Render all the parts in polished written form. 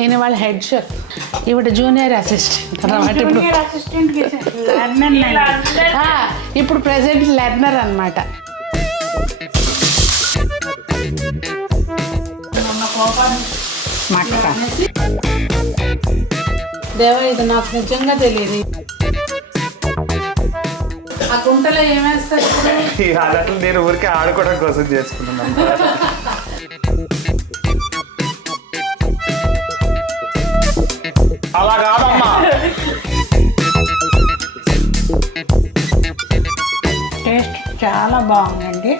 ఈయన వాళ్ళ head chef, ఈవిడ జూనియర్ అసిస్టెంట్ అన్నమాట. ఇప్పుడు ప్రెసెంట్ లెర్నర్ అన్నమాట. దేవా ఇది నాకు నిజంగా తెలియదు. ఆ గుంటలో ఏమేస్తారు? అలా నేను ఊరికే ఆడుకోవడం కోసం చేసుకున్నాను. అలా కాదమ్మా. టేస్ట్ చాలా బాగుందండి.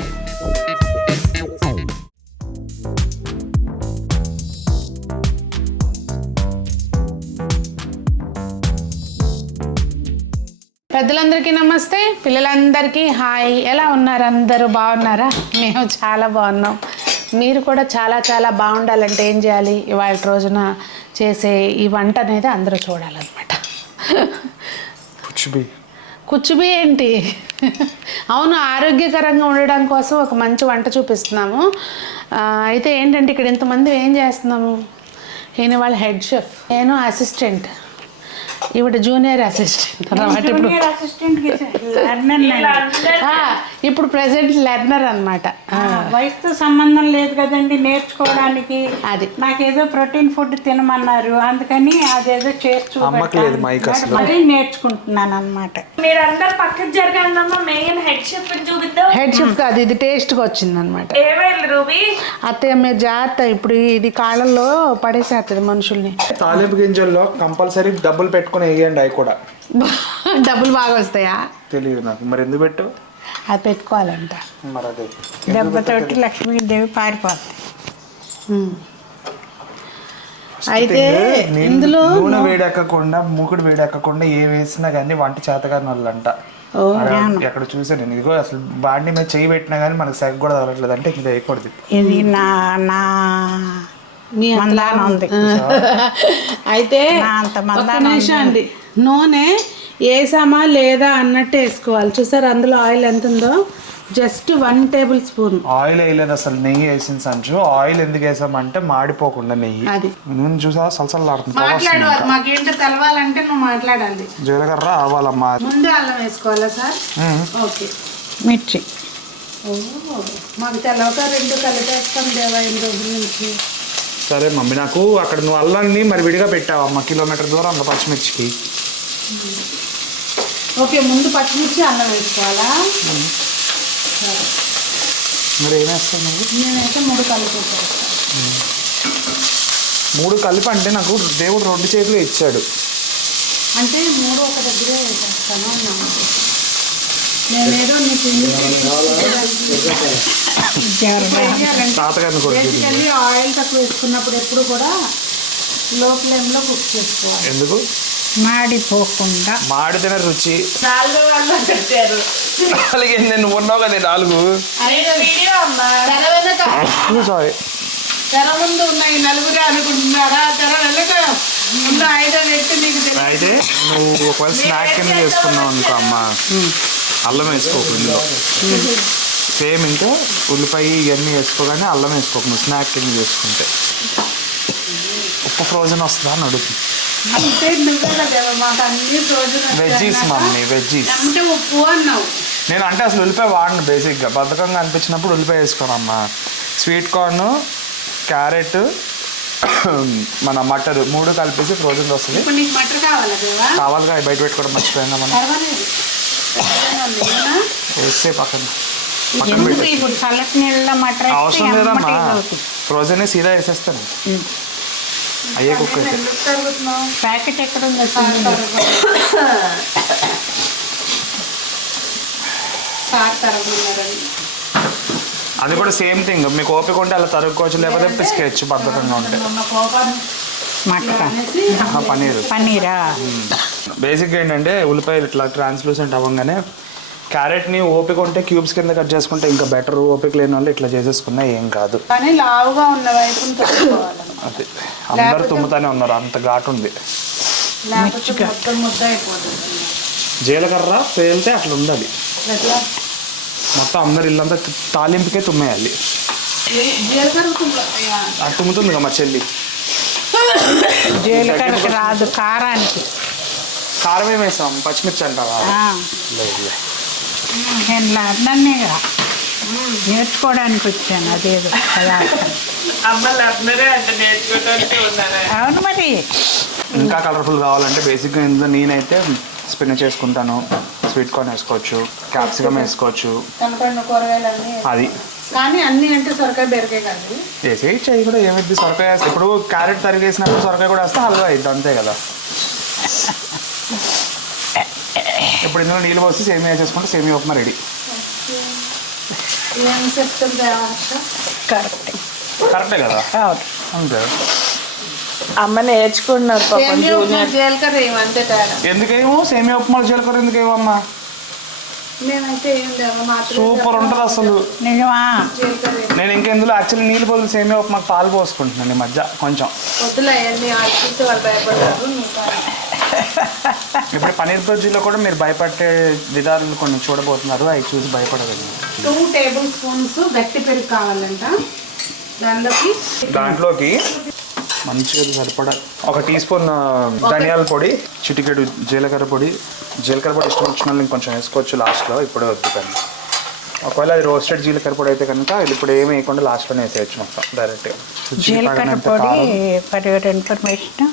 పెద్దలందరికీ నమస్తే, పిల్లలందరికీ హాయ్. ఎలా ఉన్నారు? అందరూ బాగున్నారా? మేము చాలా బాగున్నాం. మీరు కూడా చాలా చాలా బాగుండాలంటే ఏం చేయాలి? ఇవాళ రోజున చేసే ఈ వంట అనేది అందరూ చూడాలన్నమాట. కుచ్చుబి ఏంటి? అవును, ఆరోగ్యకరంగా ఉండడం కోసం ఒక మంచి వంట చూపిస్తున్నాము. అయితే ఏంటంటే ఇక్కడ ఇంతమంది ఏం చేస్తున్నాము? ఈయన వాళ్ళ హెడ్ షెఫ్, నేను అసిస్టెంట్, ఈవిడ జూనియర్ అసిస్టెంట్ అన్నమాట. ఇప్పుడు ప్రెసెంట్ లెర్నర్ అన్నమాట. వయసుతో సంబంధం లేదు కదండి నేర్చుకోవడానికి. అది నాకేదో ప్రోటీన్ ఫుడ్ తినమన్నారు, అందుకని అదేదో చేస్తూ మరీ నేర్చుకుంటున్నాను అన్నమాట. మీరందరూ పక్కకు జరగండమ్మా. మెయిన్ హెడ్ షెఫ్ చూపిద్దాం. హెడ్ షెఫ్ కాదు, ఇది టేస్ట్గా వచ్చింది అనమాట. ఏమైంది రూబీ? అత్తయ్య మీరు జాగ్రత్త, ఇప్పుడు ఇది కాళ్ళల్లో పడేసేస్తుంది మనుషుల్ని. తాలింపు గింజల్లో కంపల్సరీ డబ్బులు పెట్టుకుని వేయండి. అవి కూడా డబ్బులు బాగా వస్తాయా? తెలియదు నాకు. మరి ఎందుకు పెట్టు? అది పెట్టుకోవాలంట. మరి అదే దెబ్బతోటి లక్ష్మీదేవి పారిపోతుంది. అయితే ఇందులో నూనె వేడెక్కకుండా, మూకుడు వేడెక్కకుండా ఏ వేసినా కానీ వంట చేతగాని వాళ్ళంట. ఎక్కడ చూసా నేను. ఇదిగో అసలు బాడీ మీద చేయి పెట్టినా కానీ మనకు సగం కూడా తగలట్లేదు అంటే ఇది వేయకూడదు. ఇది నా మందానం ఉంది. అయితే ఒక్క నిమిషం అండి, నూనె వేసామా లేదా అన్నట్టు వేసుకోవాలి. చూసారు అందులో ఆయిల్ ఎంత ఉందో? జస్ట్ 1 టేబుల్ స్పూన్ ఆయిల్ వేయలేదు, అసలు నెయ్యి వేసింది సంచు. ఆయిల్ ఎందుకు వేసామంటే మాడిపోకుండా నెయ్యి. అది నూనె చూసా సలసలాడుతుంది. మాట్లాడు, మాకేంటో తెలవాలంటే నువ్వు మాట్లాడాలి. జీలకర్ర ఆవాలమ్మా. ముందే అల్లం వేసుకోవాలా సార్? ఓకే. మిర్చి మాకు తెలవక 2 కలిపేస్తాం దేవా ఈ రోజుల నుంచి. సరే మమ్మీ, నాకు అక్కడ నువ్వు అల్లాన్ని మరి విడిగా పెట్టావమ్మా, కిలోమీటర్ దూరం అంత పచ్చిమిర్చికి. ఓకే, ముందు పచ్చిమిర్చి అల్లం వేసుకోవాలా? మరి ఏమేస్తావు నువ్వు? నేనైతే 3 కలిపి వేస్తాను. 3 కలిపి అంటే నాకు దేవుడు 2 చేతులు ఇచ్చాడు. అంటే 3 ఒక దగ్గరే వేసేస్తాను అన్నాను. నేనేదో నీకు తాతగారిని కూడా బేసికల్లీ ఆయిల్ తక్కువ వేసుకున్నప్పుడు ఎప్పుడు కూడా లో ఫ్లేమ్లో కుక్ చేసుకోవాలి. ఎందుకు? మాడిపోకుండా. మాడితేనే రుచి. 4 వాళ్ళు పెట్టారు. నువ్వు ఉన్నావు కదా 4. వీడియో అమ్మా. సారీ, తెర ముందు ఉన్నాయి 4 అనుకుంటున్నారా? తెర వెళ్ళక ముందు 5 పెట్టి నీకు అయితే నువ్వు ఒకవేళ స్నాక్ కింద చేసుకున్నావు అనుకో అమ్మ, అల్లం వేసుకోకుండా సేమ్ ఇంకా ఉల్లిపాయ ఇవన్నీ వేసుకోగానే అల్లం వేసుకోకు. నువ్వు స్నాక్ కింద చేసుకుంటే ఉప్పు ఫ్రోజన్ వస్తుందా అని అడుగుతుంది. అంటే నువ్వే కదా మాకు అన్ని రోజులు వెజ్జీస్ మమ్మీ, వెజ్జీస్. అంటే ఉప్పు అన్నావు. నేను అంటే అసలు ఉల్లిపాయ వాడను బేసిక్గా. బద్ధకంగా అనిపించినప్పుడు ఉల్లిపాయ వేసుకోనమ్మా. స్వీట్ కార్న్, క్యారెట్, మన మటర్ 3 కలిపేసి ఫ్రోజన్ వస్తుంది. ఇప్పుడు నీకు మటర్ కావాలా దేవా? కావాలిగా, బయట పెట్టుకోవడం మర్చిపోయాం మనం. పర్వాలేదు, వేస్తే పక్కన ఇప్పుడు చల్లటి నీళ్ళ మటర్ అవసరం లేదమ్మా. ఫ్రోజన్ సీదా వేసేస్తాను. అయ్యే కుక్ అయితే. ప్యాకెట్ ఎక్కడ ఉందో అది కూడా సేమ్ థింగ్. మీకు ఓపిక ఉంటే అలా తరుక్కోవచ్చు, లేకపోతే పిసికేయచ్చు బద్ధకంగా ఉంటే. పన్నీరా బేసిక్గా ఏంటంటే ఉల్లిపాయలు ఇట్లా ట్రాన్స్లూసెంట్ అవ్వగానే క్యారెట్ని ఓపిక ఉంటే క్యూబ్స్ కింద కట్ చేసుకుంటే ఇంకా బెటర్. ఓపిక లేని వాళ్ళు ఇట్లా చేసేసుకున్నా ఏం కాదు. కానీ లావుగా ఉన్న వైపుని తొక్కుకోవాలి. అది అందరు తుమ్ముతానే ఉన్నారు, అంత ఘాటు ఉంది. జీలకర్ర పేలితే అట్లా ఉండాలి మొత్తం. అందరు ఇల్లంతా తాలింపుకే తుమ్మేయాలి. జీలకర్ర అది తుమ్ముతుంది మా చెల్లి. జీలకర్రకి రాదు, కారానికి. కారం ఏమి వేసాం? పచ్చిమిర్చి అంటావా? లేదు. నేను అన్నగా నేర్చుకోవడానికి వచ్చాను అదేదో పదార్థం. అమ్మలు అందరూ అంత నేర్చుకోవడానికి ఉన్నారు. అవును మరి. ఇంకా కలర్ఫుల్ కావాలంటే బేసిక్గా ఇందులో నేనైతే స్పిన్ చేసుకుంటాను. స్వీట్ కార్న్ వేసుకోవచ్చు, క్యాప్సికమ్ వేసుకోవచ్చు, అది కానీ అన్ని అంటే సొరకాయ బీరకాయ కాదు వేసి చెయ్యి కూడా ఏమైంది. సొరకాయ వేస్తే ఇప్పుడు క్యారెట్ తరిగేసినప్పుడు సొరకాయ కూడా వేస్తే హల్వా అవుతుంది, అంతే కదా. ఇప్పుడు ఇందులో నీళ్ళు పోసి సేమియా వేసేసుకుంటే సేమియా ఉప్మా రెడీ. ఏం చెప్తుంది కరెక్టే కదా, అంతే. అమ్మ నేర్చుకున్నారు పాపం జూనియర్. జీలకర్ర ఏమంతే తేడా. ఎందుకేమో సేమియా ఉప్మాలు జీలకర్ర ఎందుకేమో అమ్మా, మేమైతే ఏం లేవు మాత్రం సూపర్ ఉంటుంది అసలు. నిజమా? నేను ఇంకెందులో యాక్చువల్లీ నీళ్ళు బదులు సేమియా ఉప్మాకు పాలు పోసుకుంటున్నాను ఈ మధ్య కొంచెం. వద్దులే అవన్నీ వాళ్ళు చూస్తే వాళ్ళు భయపడతారు. ఇప్పుడు పనీర్ బజ్జీలో కూడా మీరు భయపడే విధానాలు కొన్ని చూడబోతున్నారు, అవి చూసి భయపడదు. 2 టేబుల్ స్పూన్స్ గట్టి పెరుగు కావాలంట. దాంట్లోకి మంచిగా సరిపడా 1 టీ స్పూన్ ధనియాల పొడి, చిటికెడు జీలకర్ర పొడి. జీలకర్ర పొడి ఇష్టం వచ్చిన వాళ్ళు ఇంకొంచెం వేసుకోవచ్చు లాస్ట్లో, ఇప్పుడే వద్దు. కానీ ఒకవేళ అది రోస్టెడ్ జీలకర్ర పొడి అయితే కనుక ఇప్పుడు ఏమి వేయకుండా లాస్ట్లోనే వేసేయచ్చు మొత్తం డైరెక్ట్గా. జీలకర్ర పొడి for your information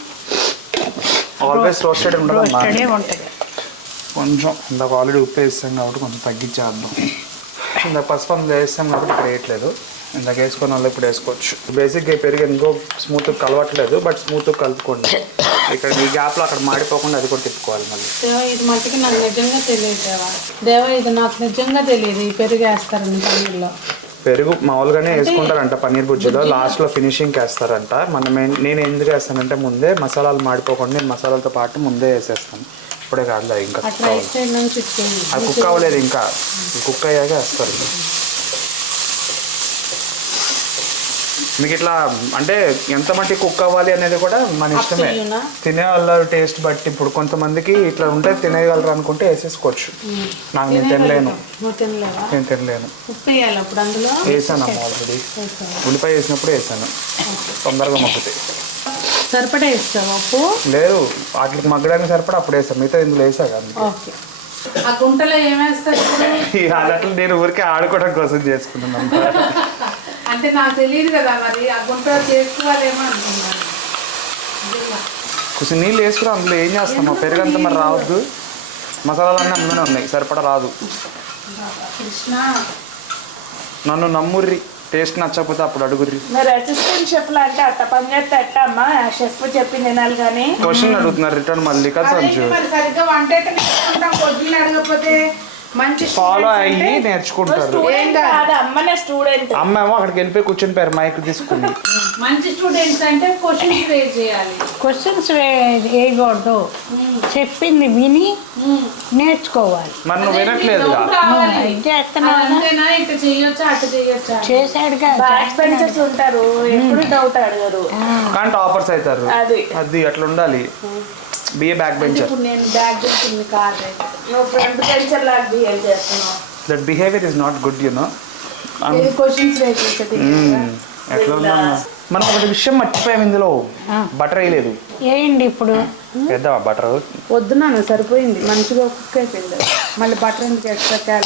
always roasted ఉండదు, ఉంటుంది. కొంచెం ఇందాక ఆల్రెడీ ఉప్పు వేస్తాం కాబట్టి కొంచెం తగ్గించేద్దాం. ఇందాక పసుపు అందులో వేస్తాం కాబట్టి ఇప్పుడు వేయట్లేదు, ఇందాక వేసుకున్న వాళ్ళు ఇప్పుడు వేసుకోవచ్చు. బేసిక్గా పెరిగి ఎందుకో స్మూత్గా కలవట్లేదు, బట్ స్మూత్గా కలుపుకోండి. ఇక్కడ ఈ గ్యాప్లో అక్కడ మాడిపోకుండా అది కూడా తిప్పుకోవాలి మళ్ళీ. దేవా ఇది మట్టికి నాకు నిజంగా తెలియదు. దేవా ఇది నాకు నిజంగా తెలియదు. ఈ పెరుగు వేస్తారండి పన్నీర్లో. పెరుగు మామూలుగానే వేసుకుంటారంట పన్నీర్ బుజ్జిలో, లాస్ట్లో ఫినిషింగ్కి వేస్తారంట. నేను ఎందుకు వేస్తానంటే ముందే మసాలాలు మాడిపోకుండా నేను మసాలాలతో పాటు ముందే వేసేస్తాను. ఇప్పుడే కాదు ఇంకా అది కుక్ అవ్వలేదు, ఇంకా కుక్ అయ్యాక వేస్తారు. మీకు ఇట్లా అంటే ఎంత మట్టి కుక్ అవ్వాలి అనేది కూడా మన ఇష్టమే, తినే వాళ్ళ టేస్ట్ బట్టి. ఇప్పుడు కొంతమందికి ఇట్లా ఉంటే తినేయగలరు అనుకుంటే వేసేసుకోవచ్చు. నాకు నేను తినలేను. వేసాను అమ్మ ఆల్రెడీ, ఉల్లిపాయ వేసినప్పుడు వేసాను, తొందరగా మగ్గుతాయి. సరిపడా వేస్తావా ఉప్పు? లేదు, వాటికి మగ్గడానికి సరిపడా అప్పుడు వేసాను, మిగతా ఇందులో వేసా కానీ. ఆ గుంటలో ఏమేస్తారు? అట్లా నేను ఊరికే ఆడుకోవడం కోసం చేసుకుంటున్నాను. అంటే నాకు తెలియదు కదా మరి, ఆ గుంటలో చేసుకోవాలేమో అనుకున్నాను. కొంచెం నీళ్ళు వేసుకుని అందులో ఏం చేస్తాం, మా పెరుగంతా మరి రావద్దు. మసాలాలన్నీ అందులోనే ఉన్నాయి, సరిపడా రాదు. కృష్ణ నన్ను నమ్ముర్రి, టేస్ట్ నచ్చకపోతే అప్పుడు అడుగుర్రి. మరి అసిస్టెంట్ షెఫ్లు అంటే అట్ట పని చేస్తే అట్ట అమ్మా, షెఫ్ చెప్పి తినాలి. కానీ క్వశ్చన్ అడుగుతున్నారు రిటర్న్ మళ్ళీ కదా సంచు. సరిగ్గా వంట పొద్దున్న అడగకపోతే మంచి ఫాలో అయ్యి నేర్చుకుంటారు. అమ్మనే స్టూడెంట్. అమ్మ ఏమో అక్కడికి వెళ్ళిపోయి కూర్చొని పేరు మైక్ తీసుకుంది. మంచి స్టూడెంట్స్ అంటే క్వశ్చన్స్ రేజ్ చేయాలి. క్వశ్చన్స్ వేయకూడదు, చెప్పింది విని నేర్చుకోవాలి. మరి నువ్వు వినట్లేదు చేశాడుగా. బ్యాక్ బెంచర్స్ ఉంటారు, ఎప్పుడు డౌట్ అడగరు కానీ టాపర్స్ అవుతారు. అది అట్లా ఉండాలి. Be a back bencher. నేను బ్యాక్ బెంచర్ కాదు, నువ్వు ఫ్రంట్ బెంచర్ లాగా బిహేవ్ చేస్తున్నావు. That behaviour is not good, you know. Questions raise చేసేది ఎట్లా ఉన్నా మనం ఒకటి విషయం మర్చిపోయాం, ఇందులో బటర్ వేయలేదు. వేయండి ఇప్పుడు. వేద్దామా బటర్? వద్దున్నాను, సరిపోయింది, మంచిగా కుక్ అయిపోయింది. మళ్ళీ బటర్ ఎందుకు ఎక్స్ట్రా?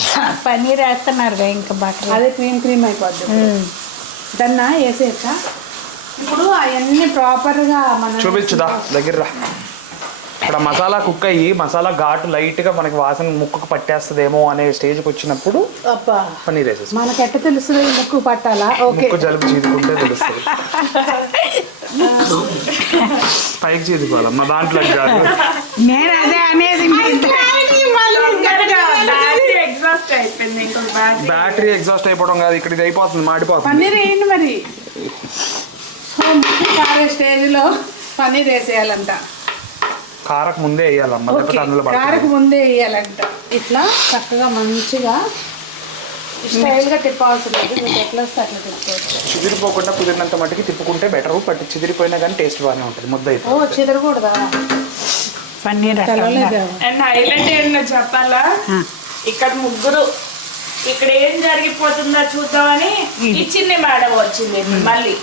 పన్నీర్ వేస్తున్నారుగా ఇంకా బటర్, అదే క్రీమ్ అయిపోద్ది. దాన్ని వేసేయచ్చా? ఇప్పుడు అవన్నీ ప్రాపర్గా మనం చూపించుదా దగ్గర. ఇక్కడ మసాలా కుక్ అయ్యి మసాలా ఘాటు లైట్గా మనకి వాసన ముక్కుకు పట్టేస్తుందేమో అనే స్టేజ్కి వచ్చినప్పుడు పన్నీర్ వేసేసి. మనకి ఎట్ట తెలుస్తుంది ముక్కు పట్టాలా? ముక్కు జలుబు చీదుకుంటే తెలుస్తుంది. పైకి చీదుకోవాలి మా దాంట్లో కాదు. నేను అదే అనేది. బ్యాటరీ ఎగ్జాస్ట్ అయిపోవడం కాదు, ఇక్కడ ఇది అయిపోతుంది, మాడిపోతుంది. పన్నీర్ వేయండి మరి. సో ముక్కు కారే స్టేజ్లో పన్నీర్ వేసేయాలంట. కారకు ముందే వేయాలమ్మా, లేకపోతే అందులో కారకు ముందే వేయాలంట. ఇట్లా చక్కగా మంచిగా స్టైల్గా తిప్పవలసి లేదు, మీకు ఎట్లా వస్తే అట్లా తిప్పుకోవచ్చు. చిదిరిపోకుండా కుదిరినంత మట్టుకి తిప్పుకుంటే బెటర్. బట్ చిదిరిపోయినా కానీ టేస్ట్ బాగానే ఉంటుంది, ముద్ద అయితే. ఓ చిదరకూడదా? పన్నీర్ అండ్ హైలైట్ ఏంటో చెప్పాలా, ఇక్కడ ముగ్గురు ఇక్కడ ఏం జరిగిపోతుందో చూద్దామని ఈ చిన్ని మేడం వచ్చింది. మళ్ళీ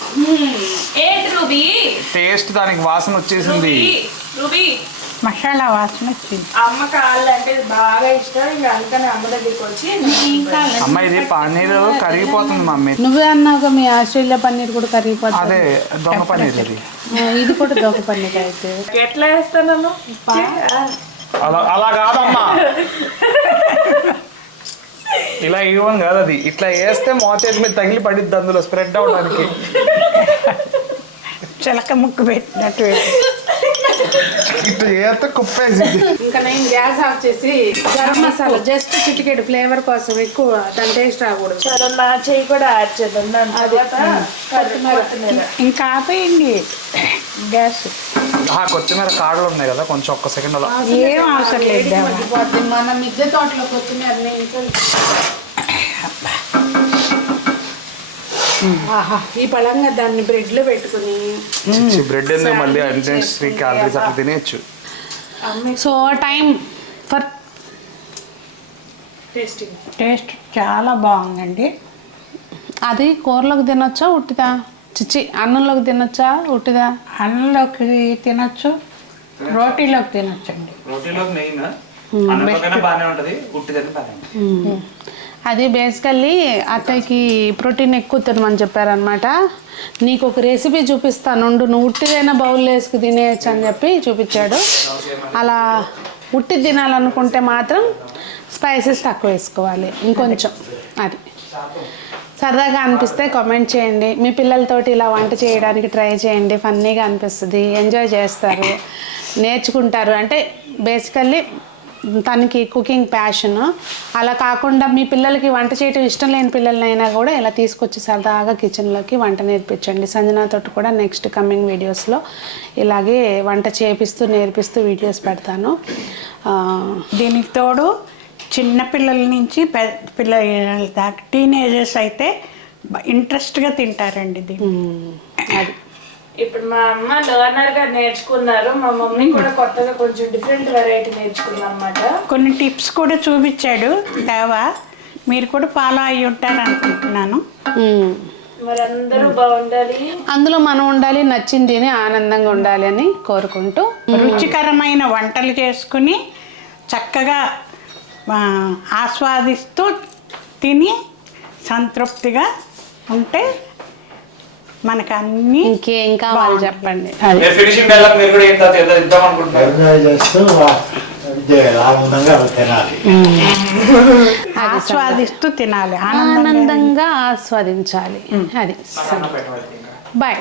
ఏంటి నువ్వు రూబీ టేస్ట్ దానికి వాసన వచ్చేసింది. రూబీ మసాలా వాసన వచ్చింది. అమ్మ కాళ్ళు అంటే బాగా ఇష్టం, ఇంకా అందుకని అమ్మ దగ్గరికి వచ్చి అమ్మ ఇది పన్నీర్ కరిగిపోతుంది మమ్మీ. నువ్వే అన్నావుగా మీ ఆస్ట్రేలియా పన్నీర్ కూడా కరిగిపోతుంది. అదే దొంగ పన్నీర్ అది. ఇది కూడా దొంగ పన్నీర్ అయితే ఎట్లా వేస్తాను అలా కాదమ్మా, ఇలా ఇవ్వను కాదు అది. ఇట్లా వేస్తే మోచేతి మీద తగిలి పడిద్ది అందులో స్ప్రెడ్ అవడానికి. చిలక ముక్కు పెట్టినట్టు ఇట్లా చేస్తే కుప్పేసింది. ఇంకా నేను గ్యాస్ ఆఫ్ చేసి గరం మసాలా జస్ట్ చిటికెడు ఫ్లేవర్ కోసం, ఎక్కువ దాని టేస్ట్ రాకూడదు. చాలా నా చెయ్యి కూడా యాడ్ చేద్దాం. దాని తర్వాత కొత్తిమీర. ఇంకా ఆపేయండి గ్యాస్. కొత్తిమీర కాడలు ఉన్నాయి కదా, కొంచెం ఒక్క సెకండ్ అలా. ఏం అవసరం లేదు దేవా. మన మిద్దె తోటలో కొత్తిమీర ఆహా, ఈ పళంగా దాన్ని బ్రెడ్ లో పెట్టుకుని బ్రెడ్ ఎందుకు మళ్ళీ 103 క్యాలరీస్ అట్లా తినేయచ్చు. సో టైం ఫర్ టేస్ట్ చాలా బాగుందండి. అది కూరలోకి తినొచ్చా ఉట్టిదా? అన్నంలోకి తినొచ్చా ఉట్టిదా? అన్నంలోకి తినొచ్చు, రోటీలోకి తినొచ్చండి. రోటీలోకి నెయ్యి అన్నంలోకైనా బాగానే ఉంటుంది, ఉట్టిదైనా బాగానే ఉంటుంది. అది బేసికల్లీ అత్తయ్యకి ప్రోటీన్ ఎక్కువ తినమని చెప్పారనమాట. నీకు ఒక రెసిపీ చూపిస్తాను, నువ్వు ఉట్టిదైనా బౌల్లో వేసుకు తినేయచ్చు అని చెప్పి చూపించాడు. అలా ఉట్టి తినాలనుకుంటే మాత్రం స్పైసెస్ తక్కువ వేసుకోవాలి ఇంకొంచెం. అది సరదాగా అనిపిస్తే కామెంట్ చేయండి. మీ పిల్లలతోటి ఇలా వంట చేయడానికి ట్రై చేయండి, ఫన్నీగా అనిపిస్తుంది, ఎంజాయ్ చేస్తారు, నేర్చుకుంటారు. అంటే బేసికల్లీ తనకి కుకింగ్ ప్యాషన్. అలా కాకుండా మీ పిల్లలకి వంట చేయటం ఇష్టం లేని పిల్లలైనా కూడా ఇలా తీసుకొచ్చి సరదాగా కిచెన్లోకి వంట నేర్పించండి. సంజనాతో కూడా నెక్స్ట్ కమింగ్ వీడియోస్లో ఇలాగే వంట చేపిస్తూ నేర్పిస్తూ వీడియోస్ పెడతాను. దీనికి తోడు చిన్నపిల్లల నుంచి పిల్లల దాకా టీనేజర్స్ అయితే ఇంట్రెస్ట్గా తింటారండి దీన్ని. అది ఇప్పుడు మా అమ్మ లర్నర్ గా నేర్చుకున్నారు, మా మమ్మీ కూడా కొత్తగా కొంచెం డిఫరెంట్ వెరైటీ నేర్చుకున్నారు అనమాట. కొన్ని టిప్స్ కూడా చూపించాడు దేవా, మీరు కూడా ఫాలో అయ్యి ఉంటారు అనుకుంటున్నాను. మరి అందరూ బాగుండాలి, అందులో మనం ఉండాలి, నచ్చింది తిని ఆనందంగా ఉండాలి అని కోరుకుంటూ రుచికరమైన వంటలు చేసుకుని చక్కగా ఆస్వాదిస్తూ తిని సంతృప్తిగా ఉంటే మనకు అన్ని ఇంకేం కావాలి చెప్పండి. ఫినిషింగ్ డైలాగ్ మీరు కూడా ఏంటో ఇద్దాం అనుకుంటున్నారు. ఎంజాయ్ చేస్తూ ఆనందంగా తినాలి, ఆస్వాదిస్తూ తినాలి, ఆనందంగా ఆస్వాదించాలి. అది బాయ్.